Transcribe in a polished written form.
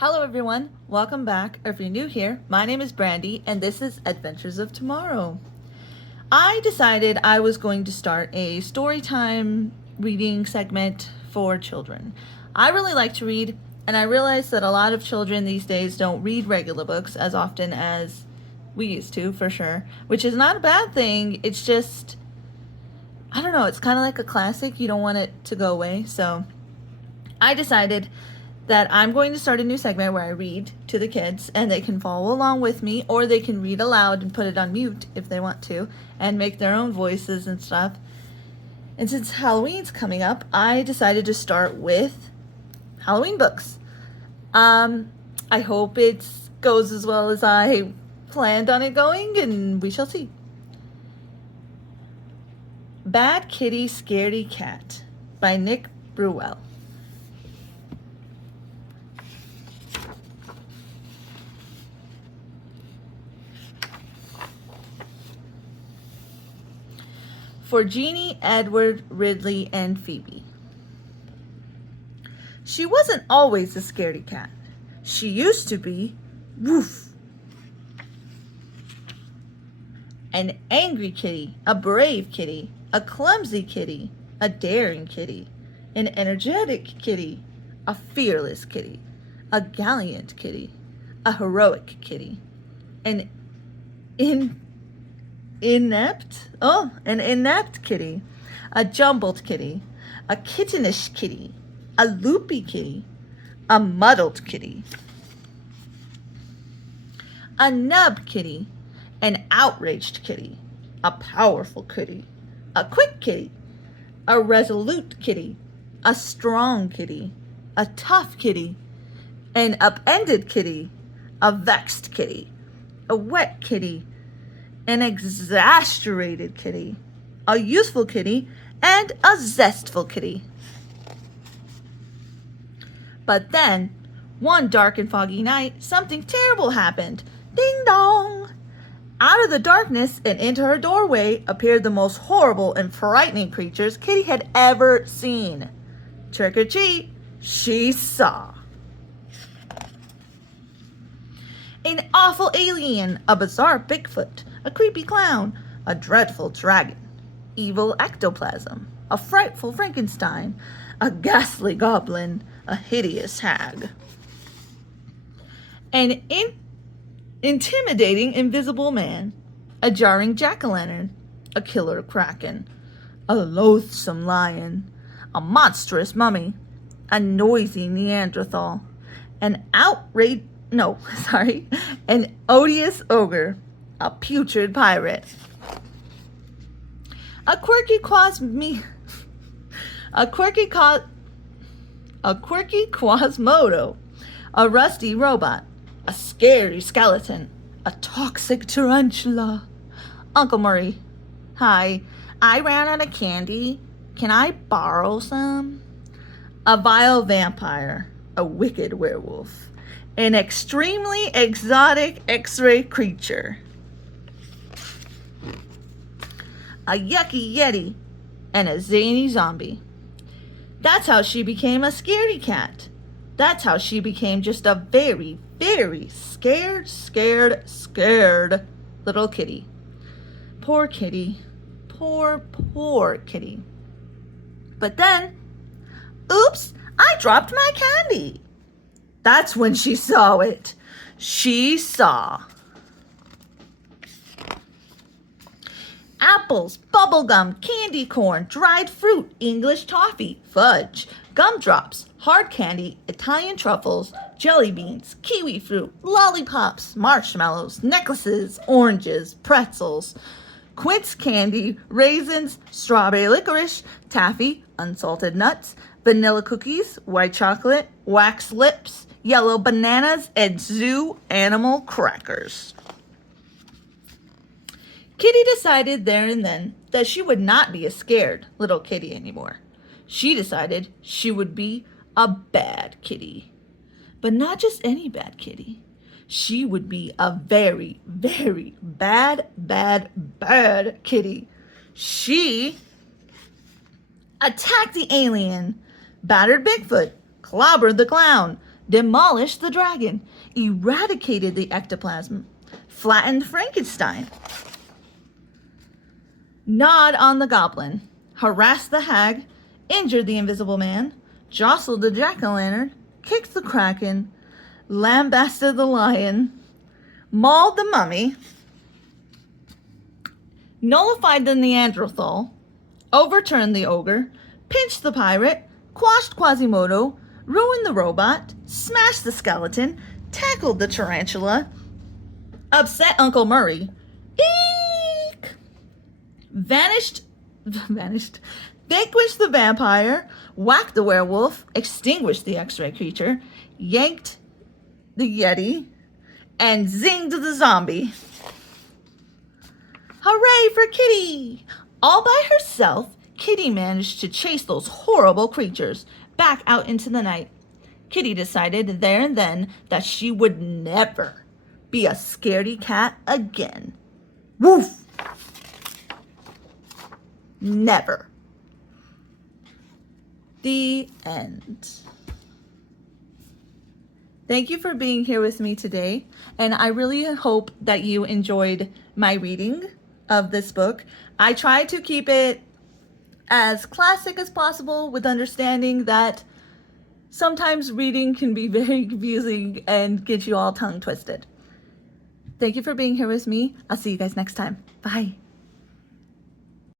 Hello everyone, welcome back. If you're new here, my name is Brandy and this is Adventures of Tomorrow. I decided I was going to start a story time reading segment for children. I really like to read, and I realize that a lot of children these days don't read regular books as often as we used to, for sure, which is not a bad thing. It's just, I don't know, it's kind of like a classic. You don't want it to go away. So I decided that I'm going to start a new segment where I read to the kids and they can follow along with me, or they can read aloud and put it on mute if they want to and make their own voices and stuff. And since Halloween's coming up, I decided to start with Halloween books. I hope it goes as well as I planned on it going, and we shall see. Bad Kitty, Scaredy Cat by Nick Brewell. For Jeannie, Edward, Ridley, and Phoebe. She wasn't always a scaredy cat. She used to be, woof, an angry kitty, a brave kitty, a clumsy kitty, a daring kitty, an energetic kitty, a fearless kitty, a gallant kitty, a heroic kitty, an inept kitty, a jumbled kitty, a kittenish kitty, a loopy kitty, a muddled kitty, a nub kitty, an outraged kitty, a powerful kitty, a quick kitty, a resolute kitty, a strong kitty, a tough kitty, an upended kitty, a vexed kitty, a wet kitty, an exasperated kitty, a useful kitty, and a zestful kitty. But then, one dark and foggy night, something terrible happened. Ding dong! Out of the darkness and into her doorway appeared the most horrible and frightening creatures Kitty had ever seen. Trick or treat, she saw an awful alien, a bizarre Bigfoot, a creepy clown, a dreadful dragon, evil ectoplasm, a frightful Frankenstein, a ghastly goblin, a hideous hag, an intimidating invisible man, a jarring jack-o'-lantern, a killer kraken, a loathsome lion, a monstrous mummy, a noisy Neanderthal, an an odious ogre, a putrid pirate, a quirky Quasmodo, a rusty robot, a scary skeleton, a toxic tarantula. Uncle Murray, hi, I ran out of candy. Can I borrow some? A vile vampire, a wicked werewolf, an extremely exotic X-ray creature, a yucky yeti, and a zany zombie. That's how she became a scaredy cat. That's how she became just a very, very scared little kitty. Poor kitty. Poor kitty. But then, oops, I dropped my candy. That's when she saw it. She saw apples, bubblegum, candy corn, dried fruit, English toffee, fudge, gumdrops, hard candy, Italian truffles, jelly beans, kiwi fruit, lollipops, marshmallows, necklaces, oranges, pretzels, quince candy, raisins, strawberry licorice, taffy, unsalted nuts, vanilla cookies, white chocolate, wax lips, yellow bananas, and zoo animal crackers. Kitty decided there and then that she would not be a scared little kitty anymore. She decided she would be a bad kitty. But not just any bad kitty. She would be a very, very bad kitty. She attacked the alien, battered Bigfoot, clobbered the clown, demolished the dragon, eradicated the ectoplasm, flattened Frankenstein, gnawed on the goblin, harassed the hag, injured the invisible man, jostled the jack-o'-lantern, kicked the kraken, lambasted the lion, mauled the mummy, nullified the Neanderthal, overturned the ogre, pinched the pirate, quashed Quasimodo, ruined the robot, smashed the skeleton, tackled the tarantula, upset Uncle Murray, eek, vanquished the vampire, whacked the werewolf, extinguished the X-ray creature, yanked the yeti, and zinged the zombie. Hooray for Kitty! All by herself, Kitty managed to chase those horrible creatures back out into the night. Kitty decided there and then that she would never be a scaredy cat again. Woof! Never. The end. Thank you for being here with me today, and I really hope that you enjoyed my reading of this book. I try to keep it as classic as possible, with understanding that sometimes reading can be very confusing and get you all tongue twisted. Thank you for being here with me. I'll see you guys next time. Bye.